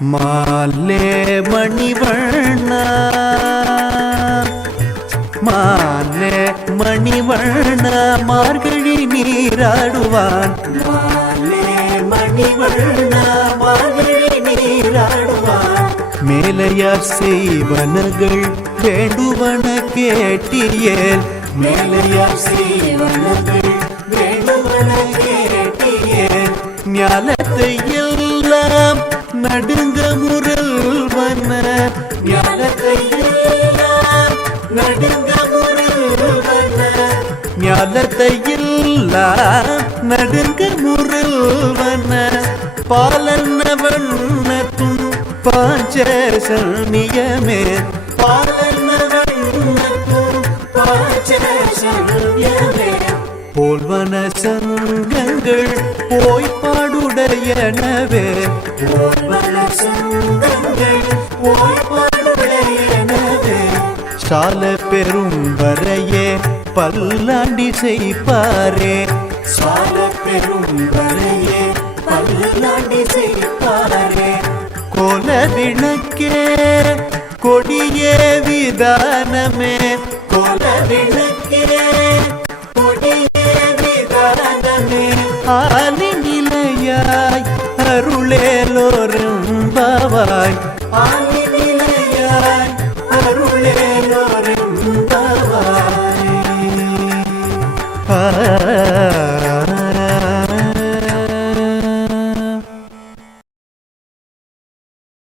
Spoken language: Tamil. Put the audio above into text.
மாலே மணிவண்ண. மாலே மணிவண்ண மார்கழி நீராடுவான். மாலே மணிவண்ண மார்கழி நீராடுவான். மேலையார் செய்வனகள் வேண்டுவன கேட்டியேல். மேலையார் செய்வனகள் வேண்டுவன கேட்டியேல். ஞாலத்தை எல்லாம் நடுங்க ஞானத்தையில் நடுங்க முரல்வன பாலன்னவண்ணத்தும் பாஞ்ச சனியமே முரல்வன பாலன்ன வண்ணத்தும் போல்வன சங்கங்கள் போய் பாடுடையனவே போல்வன சங்கங்கள் சால பெரும் வரையே பல்லாண்டி செய்ப்பாரே. சால பெரும் வரையே பல்லாண்டி செய்ப்பாரே. கோல விளக்கே கொடியே விதானமே. கோல விளக்கே கொடியே விதானமே. ஆலி நிலையாய் அருளேலோரும் பாவாய். ஆலி